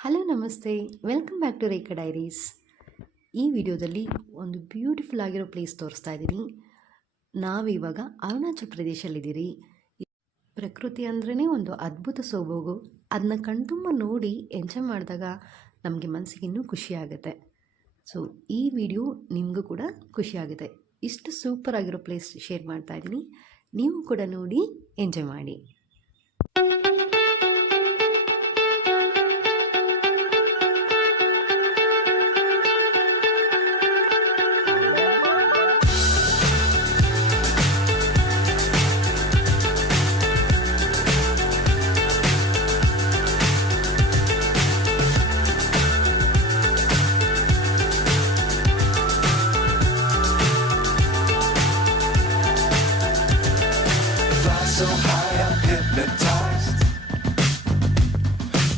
Hello ನಮಸ್ತೆ, welcome back to Rekha diaries. ಈ ವಿಡಿಯೋದಲ್ಲಿ ಒಂದು ಬ್ಯೂಟಿಫುಲ್ ಆಗಿರೋ ಪ್ಲೇಸ್ ತೋರಿಸ್ತಾ ಇದ್ದೀನಿ. ನಾವಿವಾಗ ಅರುಣಾಚಲ್ ಪ್ರದೇಶಲ್ಲಿದ್ದೀರಿ. ಪ್ರಕೃತಿ ಅಂದ್ರೇ ಒಂದು ಅದ್ಭುತ ಸೊಬಗು. ಅದನ್ನ ಕಣ್ತುಂಬ ನೋಡಿ ಎಂಜಾಯ್ ಮಾಡಿದಾಗ ನಮಗೆ ಮನಸ್ಸಿಗೆ ಇನ್ನೂ ಖುಷಿ ಆಗುತ್ತೆ. ಸೊ ಈ ವಿಡಿಯೋ ನಿಮಗೂ ಕೂಡ ಖುಷಿ ಆಗುತ್ತೆ. ಇಷ್ಟು ಸೂಪರ್ ಆಗಿರೋ ಪ್ಲೇಸ್ ಶೇರ್ ಮಾಡ್ತಾ ಇದ್ದೀನಿ. ನೀವು ಕೂಡ ನೋಡಿ ಎಂಜಾಯ್ ಮಾಡಿ. So high I'm hypnotized.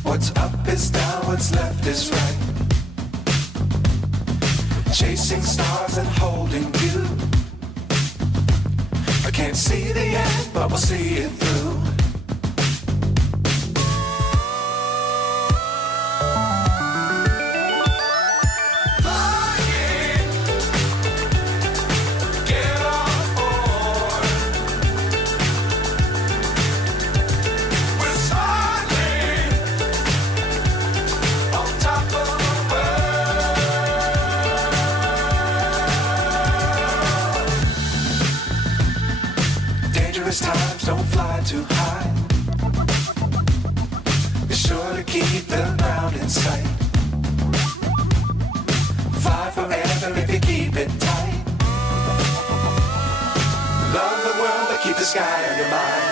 What's up is down, what's left is right. Chasing stars and holding you. I can't see the end, but we'll see it through. Dangerous times don't fly too high. Be sure to keep the ground in sight. Fly forever if you keep it tight. Love the world but keep the sky on your mind.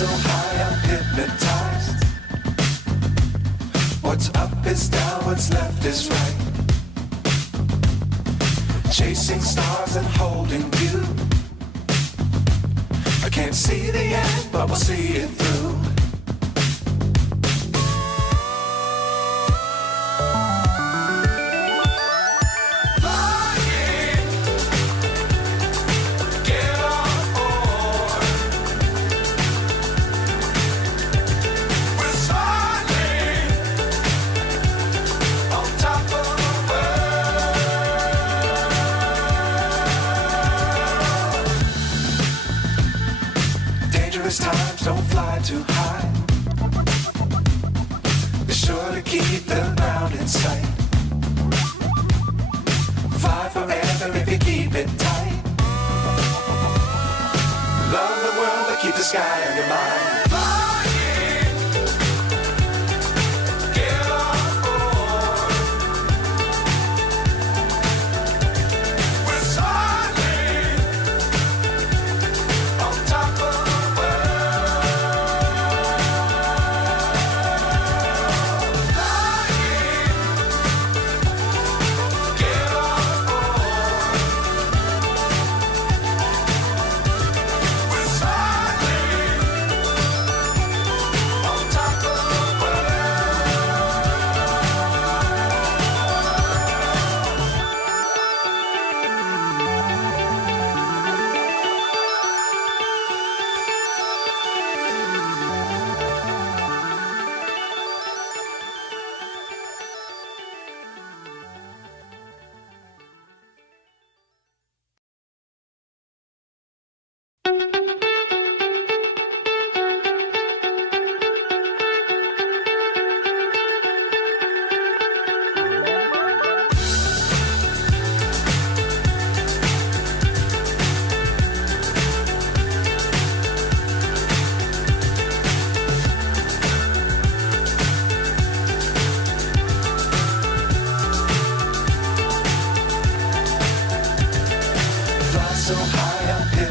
So high I'm hypnotized. What's up is down, what's left is right. Chasing stars and holding you. I can't see the end, but we'll see it through. Dangerous times don't fly too high. Be sure to keep the ground in sight. Fly forever if you keep it tight. Love the world but keep the sky on your mind.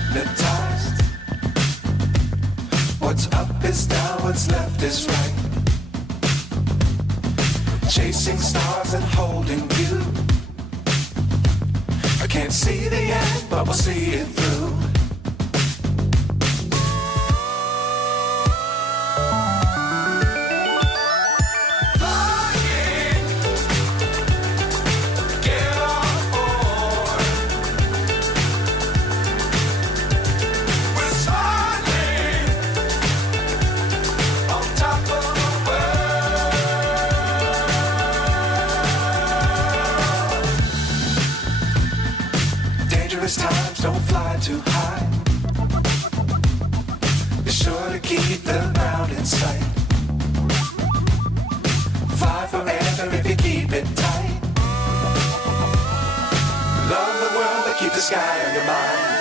hypnotized. What's up is down, what's left is right. Chasing stars and holding you. I can't see the end, but we'll see it through. Flying, get on board. We're smiling on top of the world. Dangerous times, don't fly too high. Be sure to keep the ground in sight. Fly forever if you keep it tight. Love the world, but keep the sky on your mind.